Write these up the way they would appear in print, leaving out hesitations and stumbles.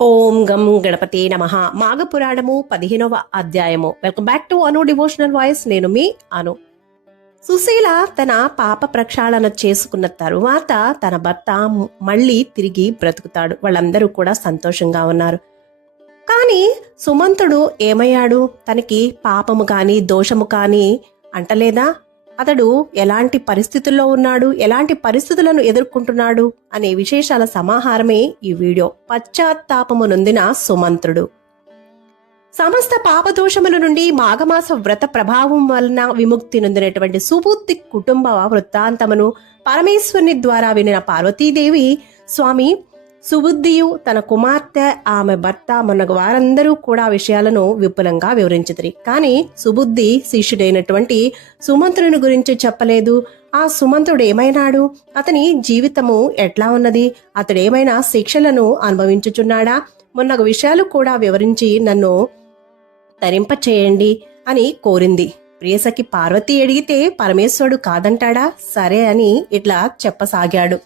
ఓం గం గణపతి నమః. మాఘపురాణము 15వ అధ్యాయము. Welcome back to Anu devotional voice. నేను మీ అను. సుశీల తన పాప ప్రక్షాళన చేసుకున్న తరువాత తన భర్త మళ్ళీ తిరిగి బ్రతుకుతాడు. వాళ్ళందరూ కూడా సంతోషంగా ఉన్నారు. కానీ సుమంతుడు ఏమయ్యాడు? తనకి పాపము కానీ దోషము కానీ అంటలేదా? అతడు ఎలాంటి పరిస్థితుల్లో ఉన్నాడు, ఎలాంటి పరిస్థితులను ఎదుర్కొంటున్నాడు అనే విశేషాల సమాహారమే ఈ వీడియో. పశ్చాత్తాపము నొందిన సుమంత్రుడు. సమస్త పాపదోషముల నుండి మాఘమాస వ్రత ప్రభావం వలన విముక్తి నొందినటువంటి సుబుద్ధి కుటుంబ వృత్తాంతమును పరమేశ్వరుని ద్వారా వినిన పార్వతీదేవి, స్వామి సుబుద్ధియు తన కుమార్తె ఆమె భర్త మొన్న వారందరూ కూడా విషయాలను విపులంగా వివరించితిరి. కానీ సుబుద్ధి శిష్యుడైనటువంటి సుమంత్రుని గురించి చెప్పలేదు. ఆ సుమంత్రుడు ఏమైనాడు? అతని జీవితము ఎట్లా ఉన్నది? అతడేమైనా శిక్షలను అనుభవించుచున్నాడా? మొన్న విషయాలు కూడా వివరించి నన్ను తరింప చేయండి అని కోరింది. ప్రియసఖి పార్వతి అడిగితే పరమేశ్వరుడు కాదంటాడా? సరే అని ఇట్లా చెప్పసాగాడు.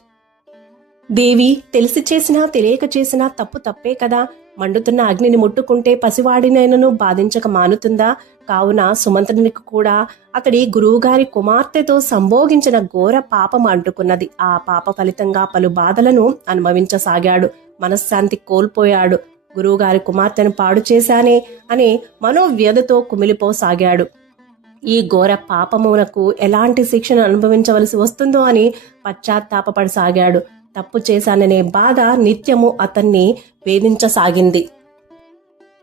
దేవి, తెలిసి చేసినా తెలియక చేసినా తప్పు తప్పే కదా. మండుతున్న అగ్నిని ముట్టుకుంటే పసివాడినైనను బాధించక మానుతుందా? కావున సుమంత్రునికి కూడా అతడి గురువుగారి కుమార్తెతో సంభోగించిన ఘోర పాపం అంటుకున్నది. ఆ పాప ఫలితంగా పలు బాధలను అనుభవించసాగాడు. మనశ్శాంతి కోల్పోయాడు. గురువుగారి కుమార్తెను పాడు చేశానే అనే మనోవ్యధతో కుమిలిపోసాగాడు. ఈ ఘోర పాపమునకు ఎలాంటి శిక్షను అనుభవించవలసి వస్తుందో అని పశ్చాత్తాపపడసాగాడు. తప్పు చేశాననే బాధ నిత్యము అతన్ని వేధించసాగింది.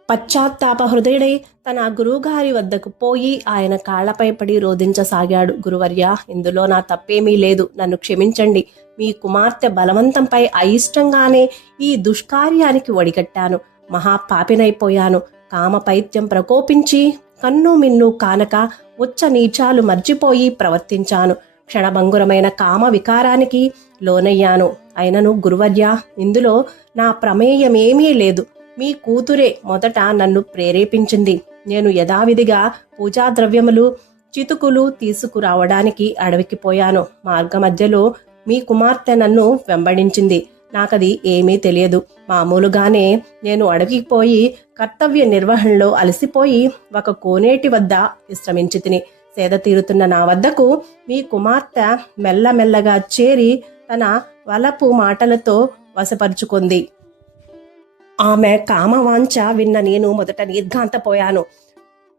పశ్చాత్తాప హృదయుడై తన గురువుగారి వద్దకు పోయి ఆయన కాళ్లపై పడి రోధించసాగాడు. గురువర్య, ఇందులో నా తప్పేమీ లేదు, నన్ను క్షమించండి. మీ కుమార్తె బలవంతంపై అయిష్టంగానే ఈ దుష్కార్యానికి ఒడిగట్టాను. మహాపాపినైపోయాను. కామపైత్యం ప్రకోపించి కన్ను మిన్ను కానక ఉచ్చ నీచాలు మర్చిపోయి ప్రవర్తించాను. క్షణభంగురమైన కామ వికారానికి లోనయ్యాను. అయినను గురువర్య, ఇందులో నా ప్రమేయమేమీ లేదు. మీ కూతురే మొదట నన్ను ప్రేరేపించింది. నేను యథావిధిగా పూజా ద్రవ్యములు చితుకులు తీసుకురావడానికి అడవికి పోయాను. మార్గ మధ్యలో మీ కుమార్తె నన్ను వెంబడించింది. నాకది ఏమీ తెలియదు. మామూలుగానే నేను అడవికి పోయి కర్తవ్య నిర్వహణలో అలసిపోయి ఒక కోనేటి వద్ద విశ్రమించి తిని సేద తీరుతున్న నా వద్దకు మీ కుమార్తె మెల్లమెల్లగా చేరి తన వలపు మాటలతో వశపరుచుకుంది. ఆమె కామవాంఛ విన్న నేను మొదట నిర్ఘాంతపోయాను.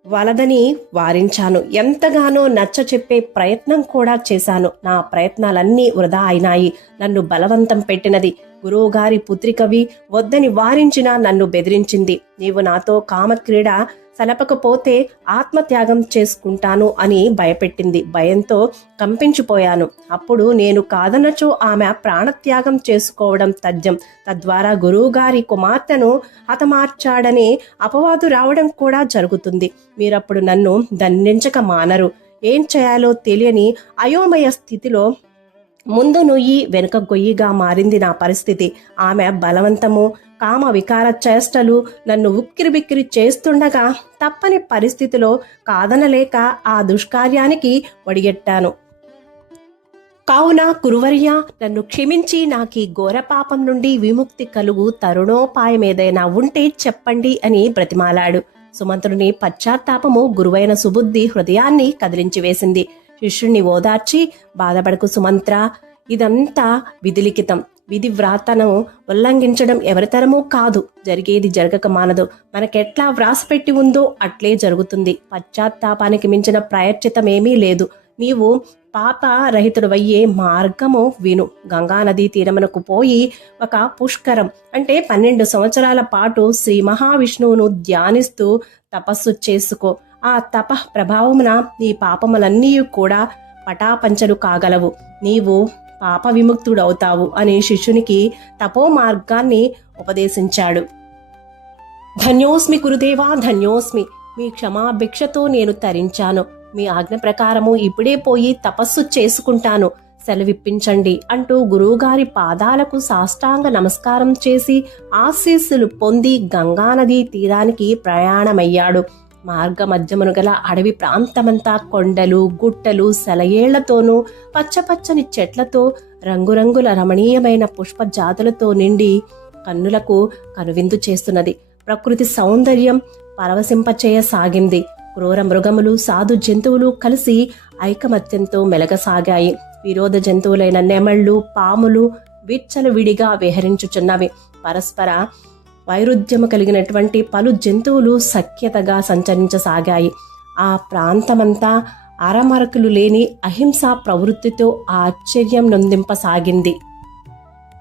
వలదని వారించాను. ఎంతగానో నచ్చ చెప్పే ప్రయత్నం కూడా చేశాను. నా ప్రయత్నాలన్నీ వృధా అయినాయి. నన్ను బలవంతం పెట్టినది. గురువుగారి పుత్రికవి వద్దని వారించినా నన్ను బెదిరించింది. నీవు నాతో కామక్రీడ సలపకపోతే ఆత్మత్యాగం చేసుకుంటాను అని భయపెట్టింది. భయంతో కంపించిపోయాను. అప్పుడు నేను కాదనచో ఆమె ప్రాణత్యాగం చేసుకోవడం తథ్యం. తద్వారా గురువుగారి కుమార్తెను హతమార్చాడనే అపవాదు రావడం కూడా జరుగుతుంది. మీరప్పుడు నన్ను దండించక మానరు. ఏం చేయాలో తెలియని అయోమయ స్థితిలో ముందు నొయ్యి వెనుక గొయ్యిగా మారింది నా పరిస్థితి. ఆమె బలవంతము కామ వికార చేష్టలు నన్ను ఉక్కిరిబిక్కిరి చేస్తుండగా తప్పని పరిస్థితిలో కాదనలేక ఆ దుష్కార్యానికి ఒడిగెట్టాను. కావున గురువర్య, నన్ను క్షమించి నాకీ ఘోర పాపం నుండి విముక్తి కలుగు తరుణోపాయం ఏదైనా ఉంటే చెప్పండి అని బ్రతిమాలాడు. సుమంతుడిని పశ్చాత్తాపము గురువైన సుబుద్ధి హృదయాన్ని కదిలించి వేసింది. శిష్యుణ్ణి ఓదార్చి, బాధపడకు సుమంత్ర, ఇదంతా విధిలిఖితం. విధి వ్రాతను ఉల్లంఘించడం ఎవరితరమూ కాదు. జరిగేది జరగక మానదు. మనకెట్లా వ్రాసిపెట్టి ఉందో అట్లే జరుగుతుంది. పశ్చాత్తాపానికి మించిన ప్రాయశ్చితమేమీ లేదు. నీవు పాప రహితుడవయ్యే మార్గము విను. గంగానదీ తీరమునకు పోయి ఒక పుష్కరం అంటే 12 సంవత్సరాల పాటు శ్రీ మహావిష్ణువును ధ్యానిస్తూ తపస్సు చేసుకో. ఆ తప ప్రభావమున నీ పాపములన్నీ కూడా పటాపంచలు కాగలవు. నీవు పాప విముక్తుడవుతావు అని శిష్యునికి తపో మార్గాన్ని ఉపదేశించాడు. ధన్యోస్మి గురుదేవా, ధన్యోస్మి. మీ క్షమాభిక్షతో నేను తరించాను. మీ ఆజ్ఞ ప్రకారము ఇప్పుడే పోయి తపస్సు చేసుకుంటాను. సెలవిప్పించండి అంటూ గురువుగారి పాదాలకు సాష్టాంగ నమస్కారం చేసి ఆశీస్సులు పొంది గంగానదీ తీరానికి ప్రయాణమయ్యాడు. మార్గ మధ్యమును గల అడవి ప్రాంతమంతా కొండలు గుట్టలు సెలయేళ్లతోనూ పచ్చపచ్చని చెట్లతో రంగురంగుల రమణీయమైన పుష్ప జాతులతో నిండి కన్నులకు కనువిందు చేస్తున్నది. ప్రకృతి సౌందర్యం పరవశింపచేయసాగింది. క్రూర మృగములు, సాధు జంతువులు కలిసి ఐకమత్యంతో మెలగసాగాయి. విరోధ జంతువులైన నెమళ్ళు, పాములు విచ్చలవిడిగా విహరించుచున్నవి. పరస్పర వైరుధ్యము కలిగినటువంటి పలు జంతువులు సఖ్యతగా సంచరించసాగాయి. ఆ ప్రాంతమంతా అరమరకులు లేని అహింసా ప్రవృత్తితో ఆశ్చర్యం నొందింపసాగింది.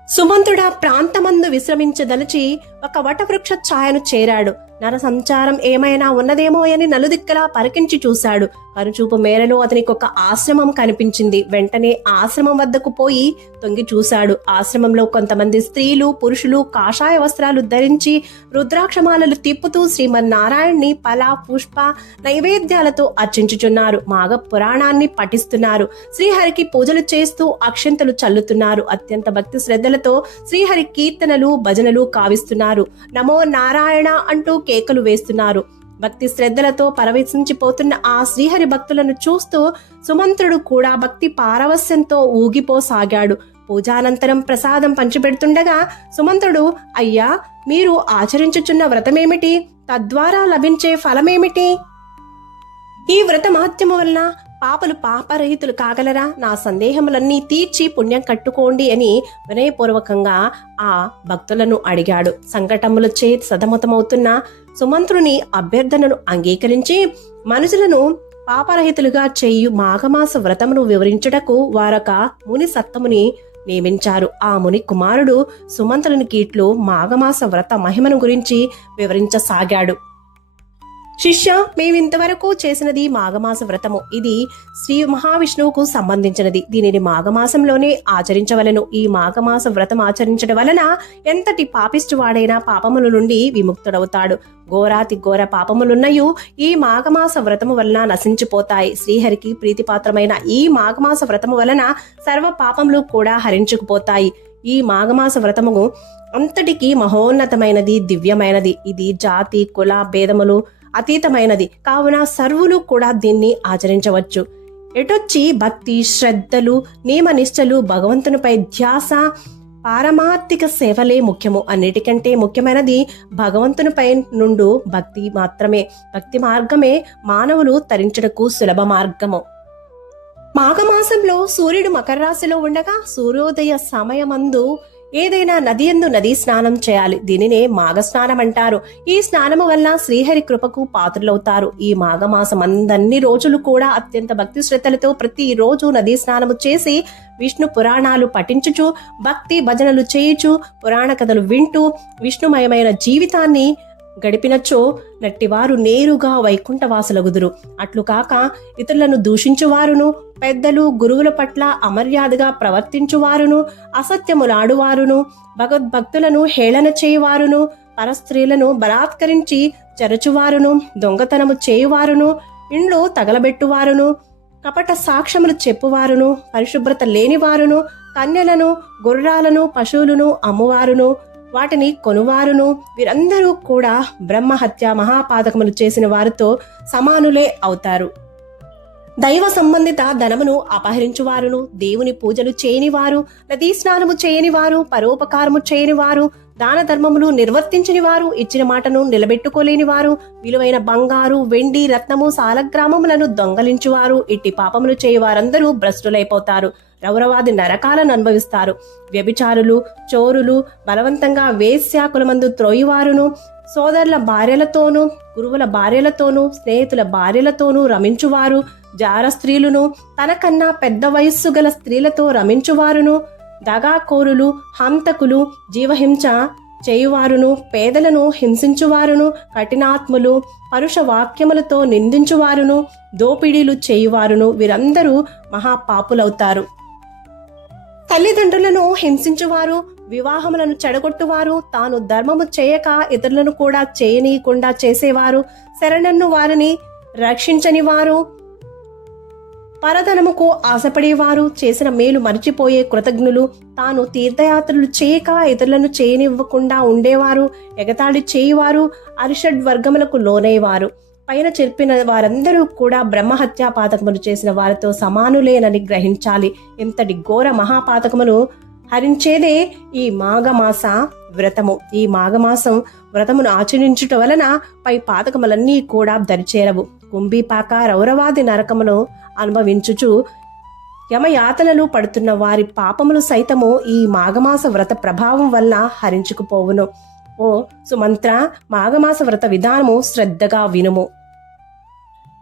సుమంతుడ ప్రాంతమందు విశ్రమించదలచి ఒక వటవృక్ష ఛాయను చేరాడు. నర సంచారం ఏమైనా ఉన్నదేమో అని నలుదిక్కలా పరికించి చూశాడు. కనుచూపు మేరలో అతనికి ఒక ఆశ్రమం కనిపించింది. వెంటనే ఆశ్రమం వద్దకు పోయి తొంగి చూశాడు. ఆశ్రమంలో కొంతమంది స్త్రీలు, పురుషులు కాషాయ వస్త్రాలు ధరించి రుద్రాక్షమాలలు తిప్పుతూ శ్రీమన్నారాయణ్ణి ఫల, పుష్ప నైవేద్యాలతో అర్చించుచున్నారు. మాఘ పురాణాన్ని పఠిస్తున్నారు. శ్రీహరికి పూజలు చేస్తూ అక్షంతలు చల్లుతున్నారు. అత్యంత భక్తి శ్రద్ధలతో శ్రీహరి కీర్తనలు, భజనలు కావిస్తున్నారు. నమో నారాయణ అంటూ కేకలు వేస్తున్నారు. భక్తి శ్రద్ధలతో పరవశించిపోతున్న ఆ శ్రీహరి భక్తులను చూస్తూ సుమంత్రుడు కూడా భక్తి పారవస్యంతో ఊగిపోసాగాడు. పూజానంతరం ప్రసాదం పంచిపెడుతుండగా సుమంత్రుడు, అయ్యా, మీరు ఆచరించుచున్న వ్రతమేమిటి? తద్వారా లభించే ఫలమేమిటి? ఈ వ్రత మహత్యము వలన పాపలు పాపరహితులు కాగలరా? నా సందేహములన్నీ తీర్చి పుణ్యం కట్టుకోండి అని వినయపూర్వకంగా ఆ భక్తులను అడిగాడు. సంకటములచే సతమతమవుతున్న సుమంత్రుని అభ్యర్థనను అంగీకరించి మనుషులను పాపరహితులుగా చేయు మాఘమాస వ్రతమును వివరించుటకు వారొక ముని సత్తముని నియమించారు. ఆ ముని కుమారుడు సుమంత్రుని కీట్లు మాఘమాస వ్రత మహిమను గురించి వివరించసాగాడు. శిష్య, మేమింతవరకు చేసినది మాఘమాస వ్రతము. ఇది శ్రీ మహావిష్ణువుకు సంబంధించినది. దీనిని మాఘమాసంలోనే ఆచరించవలెను. ఈ మాఘమాస వ్రతం ఆచరించడం వలన ఎంతటి పాపిష్టివాడైనా పాపముల నుండి విముక్తుడవుతాడు. ఘోరాతి ఘోర పాపములున్నయు ఈ మాఘమాస వ్రతము వలన నశించిపోతాయి. శ్రీహరికి ప్రీతిపాత్రమైన ఈ మాఘమాస వ్రతము వలన సర్వ పాపములు కూడా హరించుకుపోతాయి. ఈ మాఘమాస వ్రతము అంతటికీ మహోన్నతమైనది, దివ్యమైనది. ఇది జాతి, కుల భేదములు అతీతమైనది కావున సర్వులు కూడా దీన్ని ఆచరించవచ్చు. ఎటొచ్చి భక్తి శ్రద్ధలు, నియమనిష్టలు, భగవంతునిపై ధ్యాస, పారమార్థిక సేవలే ముఖ్యము. అన్నిటికంటే ముఖ్యమైనది భగవంతునిపై నుండు భక్తి మాత్రమే. భక్తి మార్గమే మానవులు తరించుటకు సులభ మార్గము. మాఘమాసంలో సూర్యుడు మకర రాశిలో ఉండగా సూర్యోదయ సమయమందు ఏదైనా నది యందు నదీ స్నానం చేయాలి. దీనినే మాఘ స్నానం అంటారు. ఈ స్నానము వల్ల శ్రీహరి కృపకు పాత్రులవుతారు. ఈ మాఘమాసం అన్ని రోజులు కూడా అత్యంత భక్తి శ్రద్ధలతో ప్రతి రోజు నదీ స్నానము చేసి విష్ణు పురాణాలు పఠించుచు, భక్తి భజనలు చేయుచు, పురాణ కథలు వింటూ విష్ణుమయమైన జీవితాన్ని గడిపినచో నట్టివారు నేరుగా వైకుంఠవాసులగుదురు. అట్లు కాక ఇతరులను దూషించువారును, పెద్దలు గురువుల పట్ల అమర్యాదగా ప్రవర్తించువారును, అసత్యములాడువారును, భగవద్భక్తులను హేళన చేయువారును, పరస్త్రీలను బలాత్కరించి చెరచువారును, దొంగతనము చేయువారును, ఇండ్లు తగలబెట్టువారును, కపట సాక్ష్యములు చెప్పువారును, పరిశుభ్రత లేనివారును, కన్యలను, గుర్రాలను, పశువులను అమ్మువారును, వాటిని కొనువారును, వీరందరూ కూడా బ్రహ్మహత్య మహాపాతకములు చేసిన వారితో సమానులే అవుతారు. దైవ సంబంధిత ధనమును అపహరించువారును, దేవుని పూజలు చేయనివారు, నదీ స్నానము చేయనివారు, పరోపకారము చేయనివారు, దాన ధర్మములు నిర్వర్తించని వారు, ఇచ్చిన మాటను నిలబెట్టుకోలేని వారు, విలువైన బంగారు, వెండి, రత్నము, సాలగ్రామములను దొంగలించువారు, ఇట్టి పాపములు చేయవారందరూ భ్రష్టులైపోతారు. రౌరవాది నరకాలను అనుభవిస్తారు. వ్యభిచారులు, చోరులు, బలవంతంగా వేశ్యాకులమందు త్రోయివారును, సోదరుల భార్యలతోనూ, గురువుల భార్యలతోనూ, స్నేహితుల భార్యలతోనూ రమించువారు, జార స్త్రీలును, తనకన్నా పెద్ద వయస్సు గల స్త్రీలతో రమించువారును, దగాకోరులు, హంతకులు, జీవహింస చేయువారును, పేదలను హింసించువారును, కఠినాత్ములు, పరుష వాక్యములతో నిందించువారును, దోపిడీలు చేయువారును, వీరందరూ మహాపాపులవుతారు. తల్లిదండ్రులను హింసించువారు, వివాహములను చెడగొట్టువారు, తాను ధర్మము చేయక ఇతరులను కూడా చేయనీయకుండా చేసేవారు, శరణన్ను వారిని రక్షించని వారు, పరధనముకు ఆశపడేవారు, చేసిన మేలు మరిచిపోయే కృతజ్ఞులు, తాను తీర్థయాత్రలు చేయక ఇతరులను చేయనివ్వకుండా ఉండేవారు, ఎగతాళి చేయువారు, అరిషడ్ వర్గములకు లోనేవారు. పైన చెప్పిన వారందరూ కూడా బ్రహ్మహత్యా పాతకములు చేసిన వారితో సమానులేనని గ్రహించాలి. ఇంతటి ఘోర మహాపాతకమును హరించేదే ఈ మాఘమాస వ్రతము. ఈ మాఘమాసం వ్రతమును ఆచరించుట వలన పై పాతకములన్నీ కూడా దరిచేరవు. కుంభీపాక రౌరవాది నరకమును అనుభవించుచు యమయాతనలు పడుతున్న వారి పాపములు సైతము ఈ మాఘమాస వ్రత ప్రభావం వల్ల హరించుకుపోవును. ఓ సుమంత్ర, మాఘమాస వ్రత విధానము శ్రద్ధగా వినుము.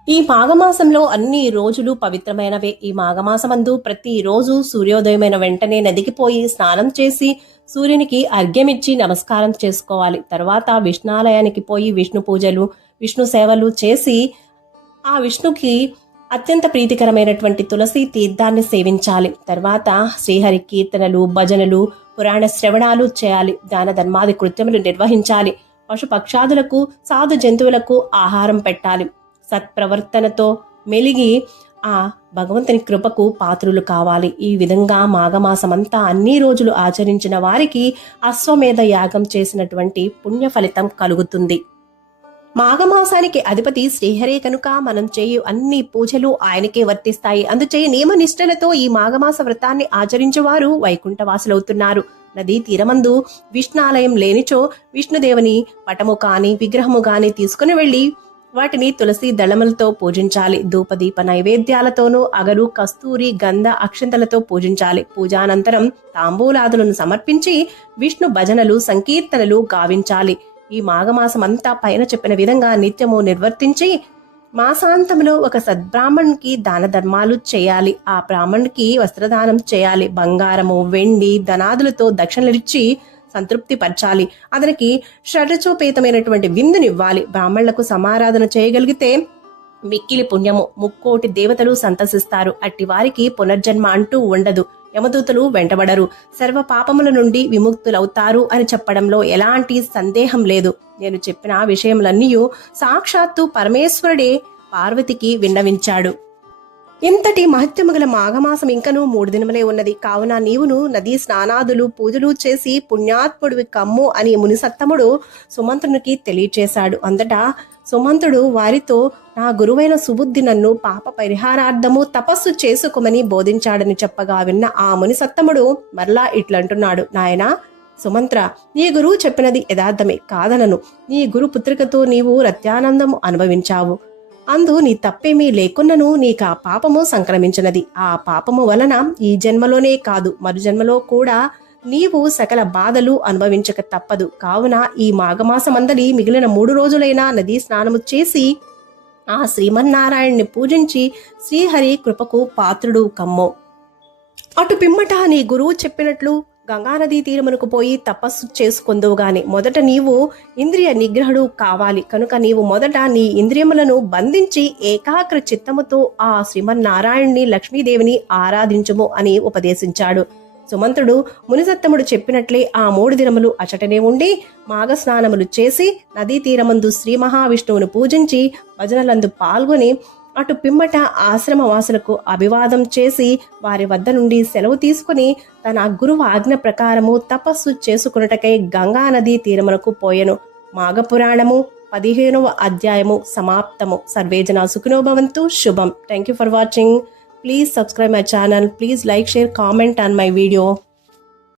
ఈ మాఘమాసంలో అన్ని రోజులు పవిత్రమైనవే. ఈ మాఘమాసమందు ప్రతిరోజు సూర్యోదయమైన వెంటనే నదికి పోయి స్నానం చేసి సూర్యునికి అర్ఘ్యమిచ్చి నమస్కారం చేసుకోవాలి. తర్వాత విష్ణాలయానికి పోయి విష్ణు పూజలు, విష్ణు సేవలు చేసి ఆ విష్ణుకి అత్యంత ప్రీతికరమైనటువంటి తులసి తీర్థాన్ని సేవించాలి. తర్వాత శ్రీహరి కీర్తనలు, భజనలు, పురాణ శ్రవణాలు చేయాలి. దాన ధర్మాది కృత్యములు నిర్వహించాలి. పశు పక్షాదులకు, సాధు జంతువులకు ఆహారం పెట్టాలి. సత్ప్రవర్తనతో మెలిగి ఆ భగవంతుని కృపకు పాత్రులు కావాలి. ఈ విధంగా మాఘమాసమంతా అన్ని రోజులు ఆచరించిన వారికి అశ్వమేధ యాగం చేసినటువంటి పుణ్య ఫలితం కలుగుతుంది. మాఘమాసానికి అధిపతి శ్రీహరే కనుక మనం చేయు అన్ని పూజలు ఆయనకే వర్తిస్తాయి. అందుచే నియమ నిష్ఠలతో ఈ మాఘమాస వ్రతాన్ని ఆచరించేవారు వైకుంఠవాసులవుతున్నారు. నదీ తీరమందు విష్ణాలయం లేనిచో విష్ణుదేవుని పటము కాని విగ్రహము గాని తీసుకుని వెళ్లి వాటిని తులసి దళములతో పూజించాలి. ధూపదీప నైవేద్యాలతోనూ అగరు, కస్తూరి, గంధ, అక్షంతలతో పూజించాలి. పూజానంతరం తాంబూలాదులను సమర్పించి విష్ణు భజనలు, సంకీర్తనలు గావించాలి. ఈ మాఘమాసమంతా పైన చెప్పిన విధంగా నిత్యము నిర్వర్తించి మాసాంతంలో ఒక సద్బ్రాహ్మణ్కి దాన ధర్మాలు చేయాలి. ఆ బ్రాహ్మణ్కి వస్త్రదానం చేయాలి. బంగారము, వెండి, ధనాదులతో దక్షిణలిచ్చి సంతృప్తి పరచాలి. అతనికి షడ్రచోపేతమైనటువంటి విందునివ్వాలి. బ్రాహ్మణులకు సమారాధన చేయగలిగితే మిక్కిలి పుణ్యము. 3,000,000 దేవతలు సంతసిస్తారు. అట్టి వారికి పునర్జన్మ అంటూ ఉండదు. యమదూతలు వెంటబడరు. సర్వ పాపముల నుండి విముక్తులవుతారు అని చెప్పడంలో ఎలాంటి సందేహం లేదు. నేను చెప్పిన విషయములన్నీ సాక్షాత్తు పరమేశ్వరుడే పార్వతికి విన్నవించాడు. ఇంతటి మహత్యము గల మాఘమాసం ఇంకనూ 3 దినములే ఉన్నది. కావున నీవును నదీ స్నానాదులు, పూజలు చేసి పుణ్యాత్ముడివి కమ్ము అని మునిసత్తముడు సుమంత్రునికి తెలియచేశాడు. అంతటా సుమంతుడు వారితో, నా గురువైన సుబుద్ధి నన్ను పాప పరిహారార్థము తపస్సు చేసుకోమని బోధించాడని చెప్పగా విన్న ఆ మునిసత్తముడు మరలా ఇట్లంటున్నాడు. నాయనా సుమంత్ర, నీ గురువు చెప్పినది యథార్థమే కాదనను. నీ గురు పుత్రికతో నీవు రత్యానందము అనుభవించావు. అందు నీ తప్పేమీ లేకున్నను నీకు ఆ పాపము సంక్రమించినది. ఆ పాపము వలన ఈ జన్మలోనే కాదు మరు జన్మలో కూడా నీవు సకల బాధలు అనుభవించక తప్పదు. కావున ఈ మాఘమాసమందలి మిగిలిన 3 రోజులైనా నదీ స్నానము చేసి ఆ శ్రీమన్నారాయణ్ణి పూజించి శ్రీహరి కృపకు పాత్రుడు కమ్మో. అటు పిమ్మట నీ గురువు చెప్పినట్లు గంగానదీ తీరమునకు పోయి తపస్సు చేసుకొందువు గాని మొదట నీవు ఇంద్రియ నిగ్రహుడు కావాలి. కనుక నీవు మొదట నీ ఇంద్రియములను బంధించి ఏకాగ్ర చిత్తముతో ఆ శ్రీమన్నారాయణ్ణి, లక్ష్మీదేవిని ఆరాధించుము అని ఉపదేశించాడు. సుమంతుడు మునిసత్తముడు చెప్పినట్లే ఆ 3 దినములు అచటనే ఉండి మాఘ స్నానములు చేసి నదీ తీరమందు శ్రీ మహావిష్ణువును పూజించి భజనలందు పాల్గొని అటు పిమ్మట ఆశ్రమవాసులకు అభివాదం చేసి వారి వద్ద నుండి సెలవు తీసుకుని తన గురువు ఆజ్ఞ ప్రకారము తపస్సు చేసుకున్నటకై గంగా నదీ తీరమునకు పోయెను. మాఘపురాణము 15వ అధ్యాయము సమాప్తము. సర్వేజన సుఖినో భవంతు. శుభం. Thank you for watching. Please subscribe my channel. Please like, share, comment on my video.